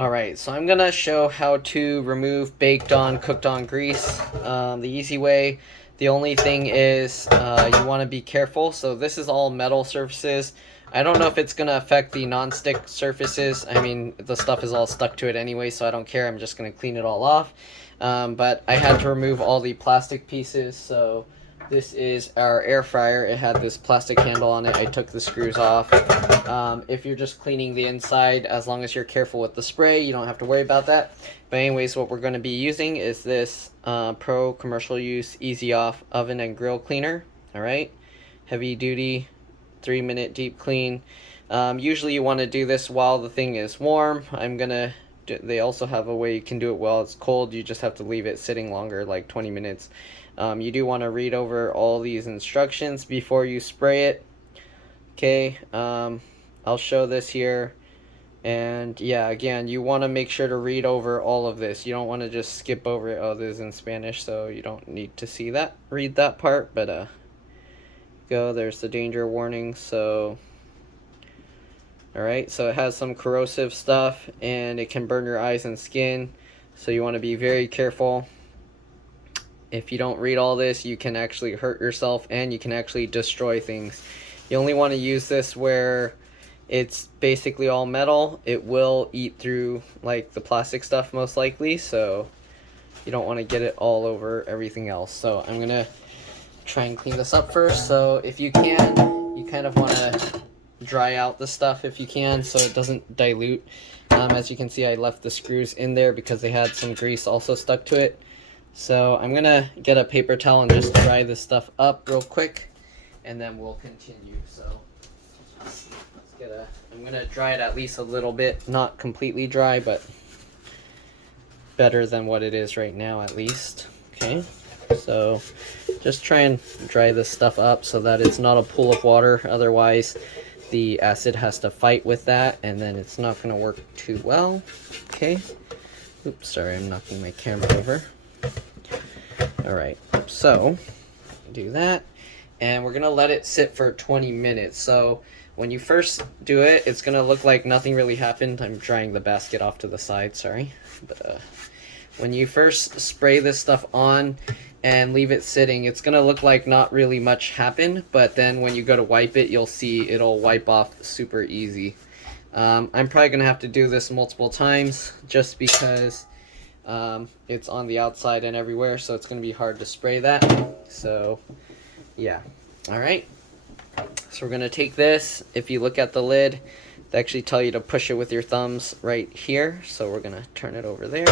Alright, so I'm gonna show how to remove baked on, cooked on grease the easy way. The only thing is you want to be careful. So this is all metal surfaces. I don't know if it's gonna affect the non-stick surfaces. I mean, the stuff is all stuck to it anyway, so I don't care. I'm just gonna clean it all off. But I had to remove all the plastic pieces. So this is our air fryer. It had this plastic handle on it. I took the screws off. If you're just cleaning the inside, as long as you're careful with the spray, you don't have to worry about that. But anyways, what we're going to be using is this Pro commercial use easy off oven and grill cleaner. Alright, heavy duty, 3-minute deep clean. Usually you want to do this while the thing is warm. They also have a way you can do it while it's cold. You just have to leave it sitting longer, like 20 minutes. You do want to read over all these instructions before you spray it. Okay, I'll show this here. And yeah, again, you want to make sure to read over all of this. You don't want to just skip over it. Oh, this is in Spanish, so you don't need to see that, read that part. But there's the danger warning. So alright, so it has some corrosive stuff and it can burn your eyes and skin, so you want to be very careful. If you don't read all this, you can actually hurt yourself and you can actually destroy things. You only want to use this where it's basically all metal. It will eat through like the plastic stuff most likely, so you don't want to get it all over everything else. So I'm gonna try and clean this up first. So if you can, you kind of want to dry out the stuff if you can, so it doesn't dilute. As you can see, I left the screws in there because they had some grease also stuck to it. So I'm gonna get a paper towel and just dry this stuff up real quick, and then we'll continue. So I'm gonna dry it at least a little bit, not completely dry, but better than what it is right now at least. Okay, so just try and dry this stuff up so that it's not a pool of water. Otherwise the acid has to fight with that and then it's not going to work too well. Okay, oops, sorry, I'm knocking my camera over. Alright, so do that, and we're going to let it sit for 20 minutes. So when you first do it, it's going to look like nothing really happened. I'm drying the basket off to the side, sorry. But when you first spray this stuff on and leave it sitting, it's going to look like not really much happened, but then when you go to wipe it, you'll see it'll wipe off super easy. I'm probably going to have to do this multiple times just because it's on the outside and everywhere, so it's going to be hard to spray that. So yeah, alright. So we're going to take this. If you look at the lid, they actually tell you to push it with your thumbs right here. So we're going to turn it over there.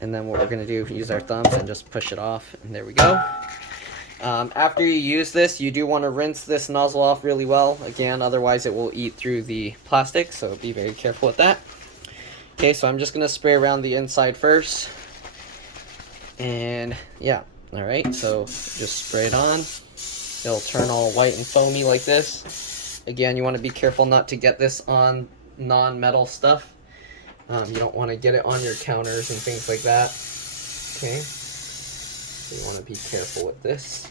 And then what we're going to do, use our thumbs and just push it off. And there we go. After you use this, you do want to rinse this nozzle off really well. Again, otherwise it will eat through the plastic. So be very careful with that. Okay, so I'm just going to spray around the inside first. And yeah, alright, so just spray it on. It'll turn all white and foamy like this. Again, you want to be careful not to get this on non-metal stuff. You don't want to get it on your counters and things like that. Okay, so you want to be careful with this.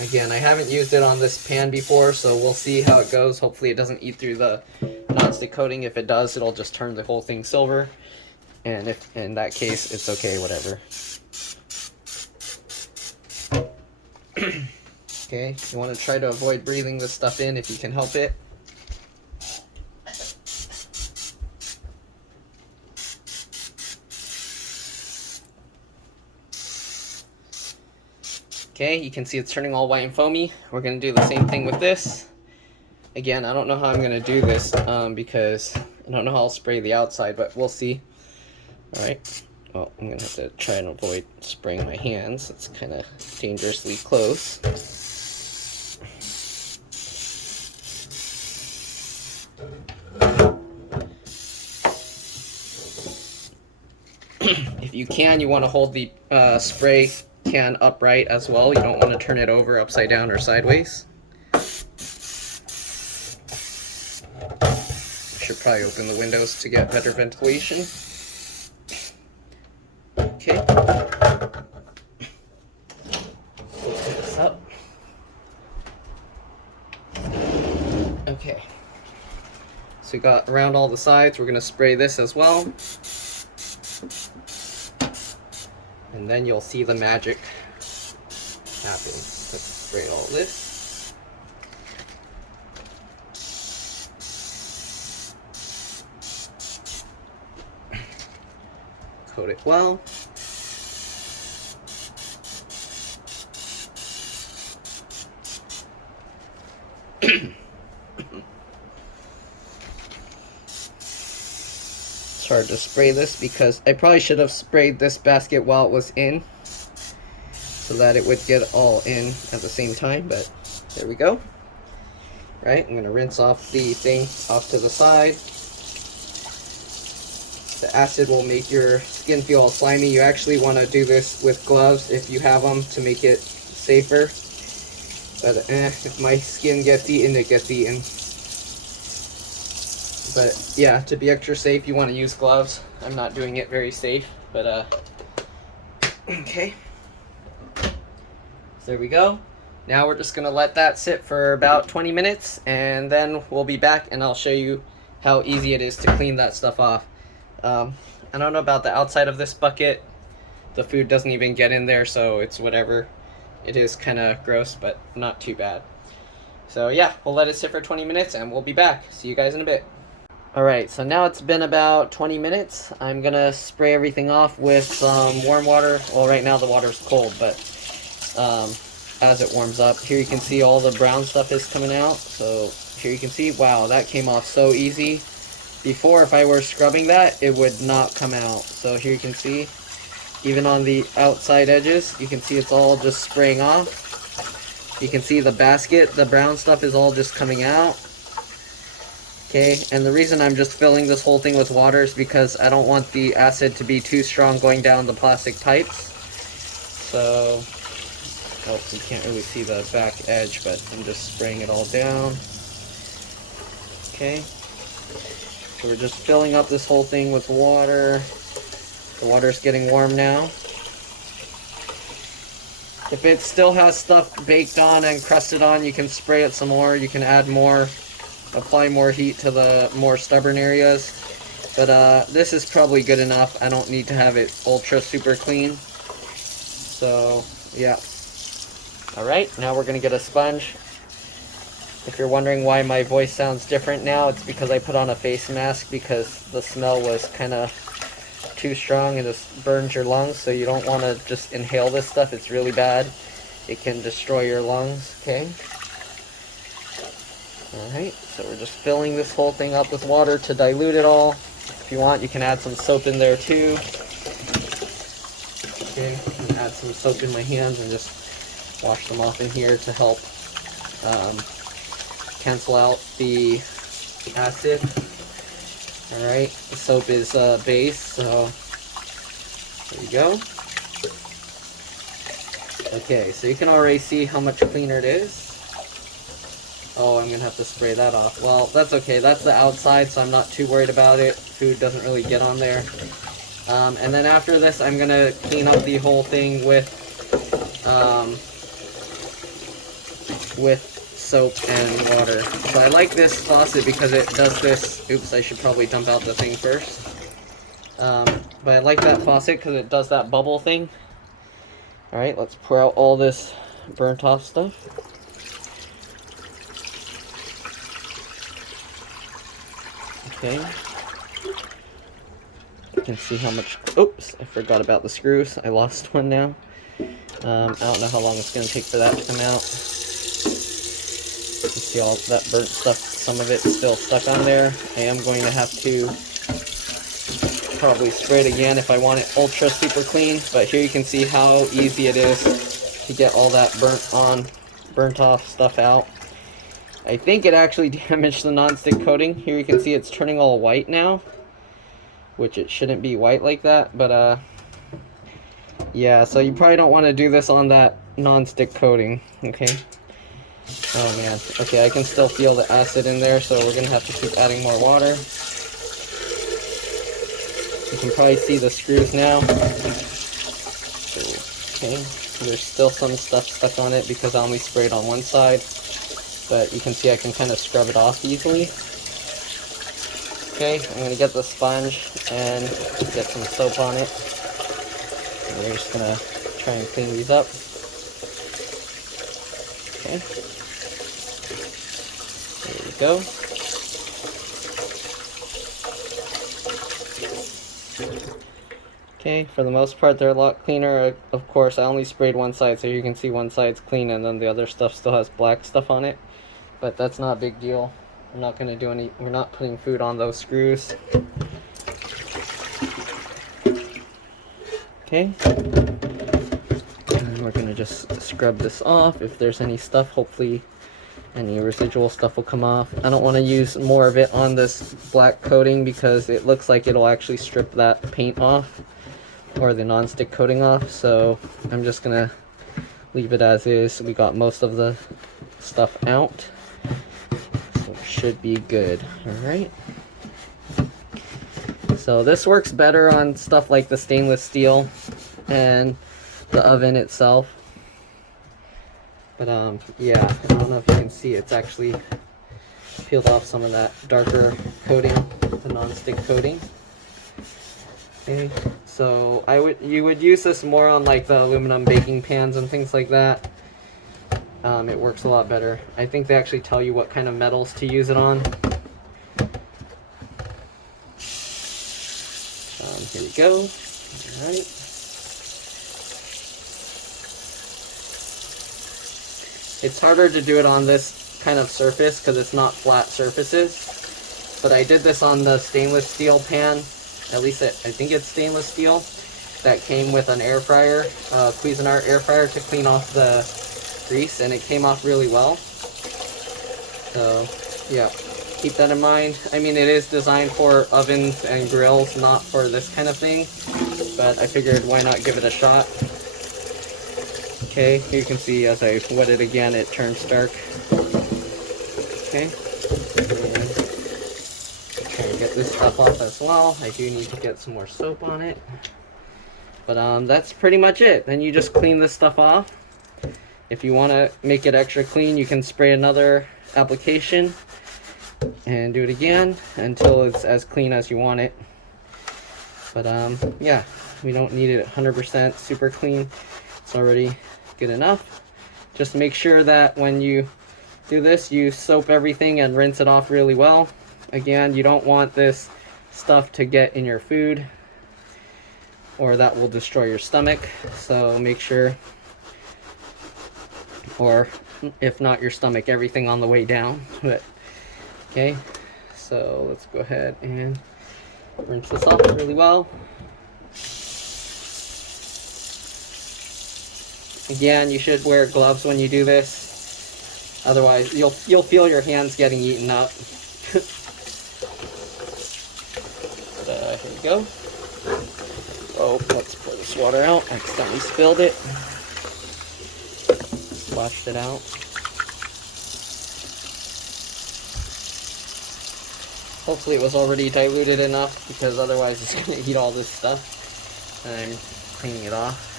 Again, I haven't used it on this pan before, so we'll see how it goes. Hopefully it doesn't eat through the non-stick coating. If it does, it'll just turn the whole thing silver. And if in that case, it's okay, whatever. Okay, you want to try to avoid breathing this stuff in if you can help it. Okay, you can see it's turning all white and foamy. We're going to do the same thing with this. Again, I don't know how I'm going to do this because I don't know how I'll spray the outside, but we'll see. Alright, well, I'm going to have to try and avoid spraying my hands. It's kind of dangerously close. If you can, you want to hold the spray can upright as well. You don't want to turn it over upside down or sideways. Should probably open the windows to get better ventilation. Okay. Let's get this up. So we got around all the sides. We're going to spray this as well. And then you'll see the magic happen. Let's spray all this. Coat it well. It's hard to spray this because I probably should have sprayed this basket while it was in so that it would get all in at the same time, but there we go. Right, I'm going to rinse off the thing off to the side. The acid will make your skin feel all slimy. You actually want to do this with gloves if you have them to make it safer. But if my skin gets eaten, it gets eaten. But yeah, to be extra safe, you want to use gloves. I'm not doing it very safe, but okay. So there we go. Now we're just going to let that sit for about 20 minutes, and then we'll be back and I'll show you how easy it is to clean that stuff off. I don't know about the outside of this bucket. The food doesn't even get in there, so it's whatever. It is kind of gross, but not too bad. So yeah, we'll let it sit for 20 minutes and we'll be back. See you guys in a bit. Alright, so now it's been about 20 minutes. I'm going to spray everything off with some warm water. Well, right now the water's cold, but as it warms up, here you can see all the brown stuff is coming out. So here you can see, wow, that came off so easy. Before, if I were scrubbing that, it would not come out. So here you can see, even on the outside edges, you can see it's all just spraying off. You can see the basket, the brown stuff is all just coming out. Okay, and the reason I'm just filling this whole thing with water is because I don't want the acid to be too strong going down the plastic pipes. So, oh, you can't really see the back edge, but I'm just spraying it all down. Okay, so we're just filling up this whole thing with water. The water's getting warm now. If it still has stuff baked on and crusted on, you can spray it some more. You can add more. Apply more heat to the more stubborn areas, but this is probably good enough. I don't need to have it ultra super clean. So yeah. Alright, now we're gonna get a sponge. If you're wondering why my voice sounds different now, it's because I put on a face mask because the smell was kind of too strong and just burns your lungs. So you don't want to just inhale this stuff. It's really bad. It can destroy your lungs. Okay. Alright, so we're just filling this whole thing up with water to dilute it all. If you want, you can add some soap in there too. Okay, I'm gonna add some soap in my hands and just wash them off in here to help cancel out the acid. Alright, the soap is base, so there you go. Okay, so you can already see how much cleaner it is. Oh, I'm going to have to spray that off. Well, that's okay. That's the outside, so I'm not too worried about it. Food doesn't really get on there. And then after this, I'm going to clean up the whole thing with soap and water. So I like this faucet because it does this. Oops, I should probably dump out the thing first. But I like that faucet because it does that bubble thing. Alright, let's pour out all this burnt off stuff. Okay. You can see how much. Oops, I forgot about the screws. I lost one now. I don't know how long it's going to take for that to come out. You can see all that burnt stuff. Some of it's still stuck on there. I am going to have to probably spray it again if I want it ultra super clean. But here you can see how easy it is to get all that burnt off stuff out. I think it actually damaged the non-stick coating. Here you can see it's turning all white now, which it shouldn't be white like that, but yeah, so you probably don't want to do this on that non-stick coating. Okay. Oh man. Okay, I can still feel the acid in there, so we're gonna have to keep adding more water. You can probably see the screws now. Okay, there's still some stuff stuck on it because I only sprayed on one side. But you can see I can kind of scrub it off easily. Okay, I'm going to get the sponge and get some soap on it. And we're just going to try and clean these up. Okay. There we go. Okay, for the most part they're a lot cleaner. Of course, I only sprayed one side, so you can see one side's clean and then the other stuff still has black stuff on it. But that's not a big deal. I'm not going to do any, we're not putting food on those screws. Okay. And we're going to just scrub this off. If there's any stuff, hopefully any residual stuff will come off. I don't want to use more of it on this black coating because it looks like it'll actually strip that paint off or the non-stick coating off, so I'm just gonna leave it as is. We got most of the stuff out, so it should be good. Alright, so this works better on stuff like the stainless steel and the oven itself, but yeah, I don't know if you can see, it's actually peeled off some of that darker coating, the non-stick coating. Okay, so you would use this more on like the aluminum baking pans and things like that. It works a lot better. I think they actually tell you what kind of metals to use it on. Here we go. All right. It's harder to do it on this kind of surface because it's not flat surfaces. But I did this on the stainless steel pan. At least I think it's stainless steel that came with an air fryer, Cuisinart air fryer, to clean off the grease, and it came off really well. So yeah, keep that in mind. I mean, it is designed for ovens and grills, not for this kind of thing, but I figured why not give it a shot. Okay, you can see as I wet it again, it turns dark. Okay. Try to get this stuff off as well. I do need to get some more soap on it. But that's pretty much it. Then you just clean this stuff off. If you want to make it extra clean, you can spray another application and do it again until it's as clean as you want it. But yeah, we don't need it 100% super clean. It's already good enough. Just make sure that when you do this, you soap everything and rinse it off really well. Again, you don't want this stuff to get in your food or that will destroy your stomach, so make sure, or if not your stomach, everything on the way down. But okay, so let's go ahead and rinse this off really well. Again, you should wear gloves when you do this, otherwise you'll feel your hands getting eaten up. But here we go. Oh, let's pour this water out. I accidentally spilled it. Splashed it out. Hopefully it was already diluted enough, because otherwise it's going to eat all this stuff. And I'm cleaning it off.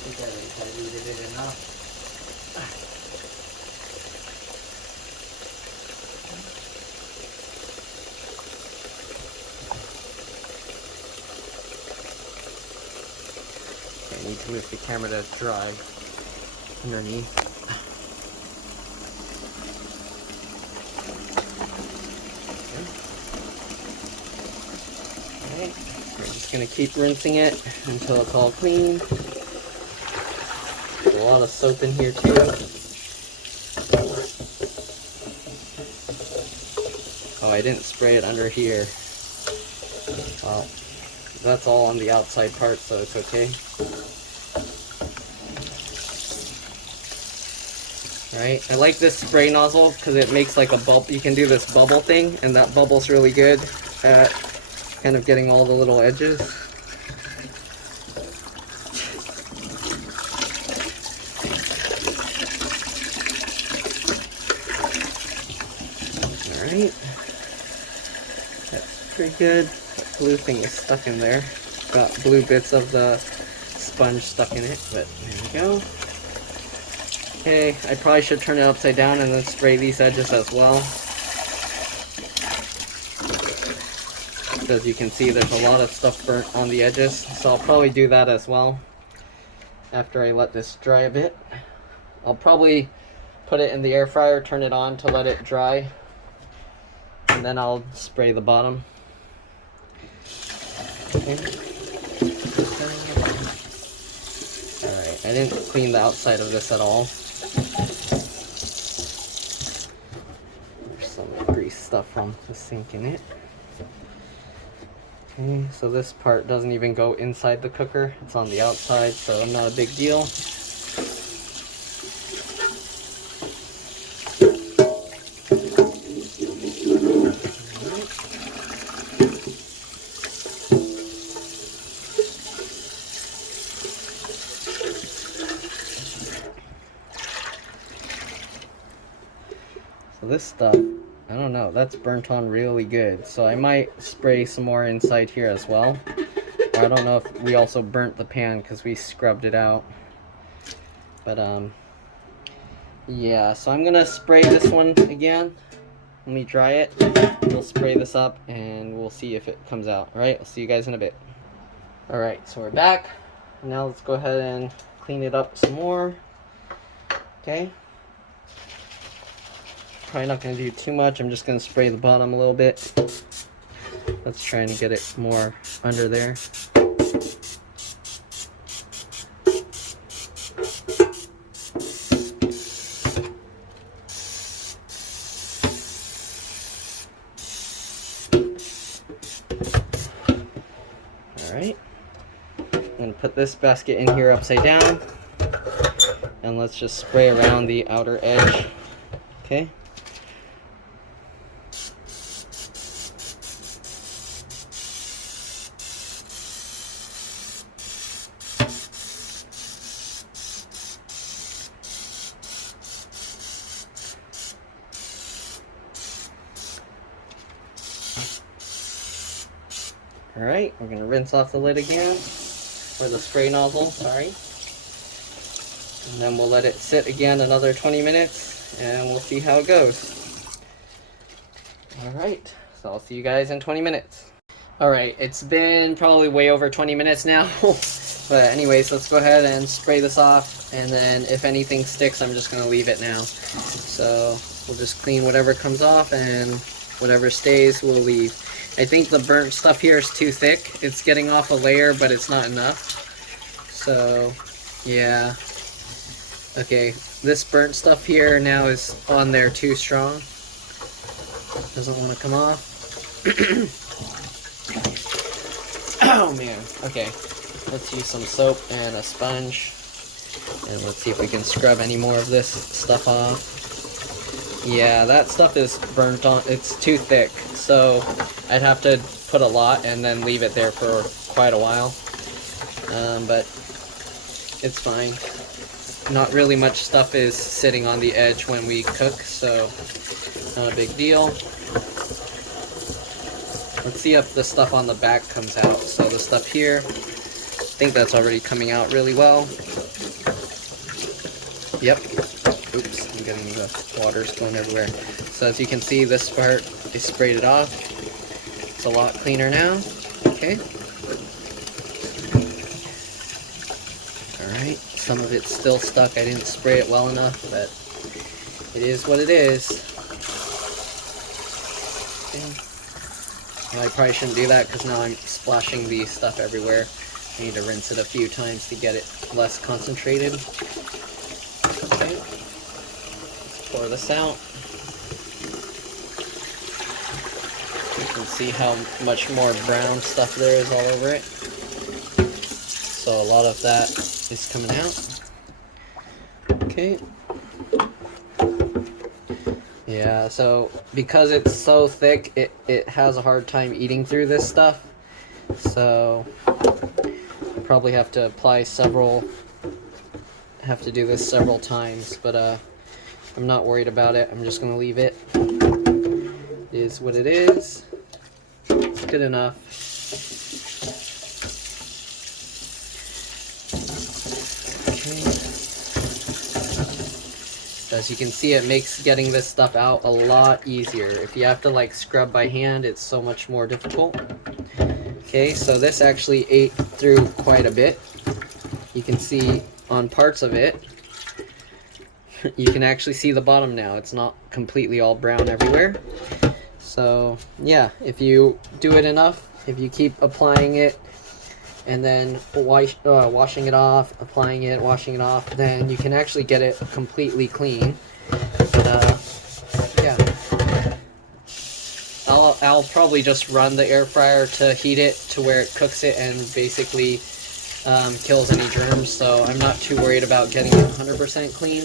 I think I already diluted it enough. I need to move the camera to dry underneath. Okay. Alright, we're just going to keep rinsing it until it's all clean. There's a lot of soap in here too. Oh, I didn't spray it under here. That's all on the outside part, so it's okay. Right, I like this spray nozzle because it makes like a bubble. You can do this bubble thing, and that bubble's really good at kind of getting all the little edges. Alright, that's pretty good. That blue thing is stuck in there. Got blue bits of the sponge stuck in it, but there we go. Okay, I probably should turn it upside down and then spray these edges as well. As you can see, there's a lot of stuff burnt on the edges, so I'll probably do that as well after I let this dry a bit. I'll probably put it in the air fryer, turn it on to let it dry, and then I'll spray the bottom. Okay. Alright, I didn't clean the outside of this at all. There's some grease stuff from the sink in it. Okay, so this part doesn't even go inside the cooker. It's on the outside, so not a big deal. So this stuff, I don't know, that's burnt on really good. So I might spray some more inside here as well. Or I don't know if we also burnt the pan because we scrubbed it out. But yeah, so I'm gonna spray this one again. Let me dry it. We'll spray this up and we'll see if it comes out. Alright, I'll see you guys in a bit. Alright, so we're back. Now let's go ahead and clean it up some more. Okay. Probably not going to do too much. I'm just going to spray the bottom a little bit. Let's try and get it more under there. Alright. I'm going to put this basket in here upside down. And let's just spray around the outer edge. Okay. Alright, we're going to rinse off the lid again, or the spray nozzle, sorry. And then we'll let it sit again another 20 minutes, and we'll see how it goes. Alright, so I'll see you guys in 20 minutes. Alright, it's been probably way over 20 minutes now. But anyways, let's go ahead and spray this off, and then if anything sticks, I'm just going to leave it now. So we'll just clean whatever comes off, and whatever stays, we'll leave. I think the burnt stuff here is too thick. It's getting off a layer, but it's not enough. So, yeah. Okay, this burnt stuff here now is on there too strong. Doesn't want to come off. Oh man. Okay, let's use some soap and a sponge. And let's see if we can scrub any more of this stuff off. Yeah, that stuff is burnt on. It's too thick. So I'd have to put a lot and then leave it there for quite a while. But it's fine. Not really much stuff is sitting on the edge when we cook, so not a big deal. Let's see if the stuff on the back comes out. So the stuff here, I think that's already coming out really well. Yep. Oops, I'm getting the water's going everywhere. So as you can see, this part, I sprayed it off. It's a lot cleaner now. Okay. Alright, some of it's still stuck. I didn't spray it well enough, but it is what it is. Okay. Well, I probably shouldn't do that because now I'm splashing the stuff everywhere. I need to rinse it a few times to get it less concentrated. Okay. Let's pour this out. You can see how much more brown stuff there is all over it. So a lot of that is coming out. Okay. Yeah, so because it's so thick, it has a hard time eating through this stuff. So I probably have to apply have to do this several times, but I'm not worried about it. I'm just gonna leave it. It is what it is. It's good enough. As you can see, it makes getting this stuff out a lot easier. If you have to like scrub by hand, it's so much more difficult. Okay, so this actually ate through quite a bit. You can see on parts of it, you can actually see the bottom now. It's not completely all brown everywhere. So yeah, if you do it enough, if you keep applying it and then washing it off, applying it, washing it off, then you can actually get it completely clean. But yeah, I'll probably just run the air fryer to heat it to where it cooks it and basically kills any germs. So I'm not too worried about getting it 100% clean.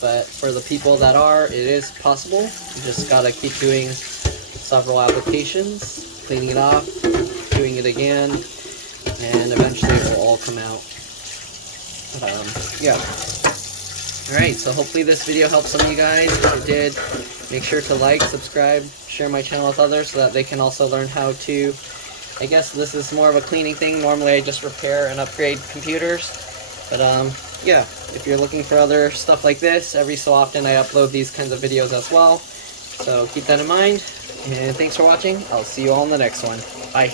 But for the people that are, it is possible. You just gotta keep doing several applications, cleaning it off, doing it again, and eventually it will all come out. Yeah. Alright, so hopefully this video helped some of you guys. If it did, make sure to like, subscribe, share my channel with others so that they can also learn how to, I guess this is more of a cleaning thing. Normally I just repair and upgrade computers. But yeah, if you're looking for other stuff like this, every so often I upload these kinds of videos as well. So keep that in mind. And thanks for watching. I'll see you all in the next one. Bye.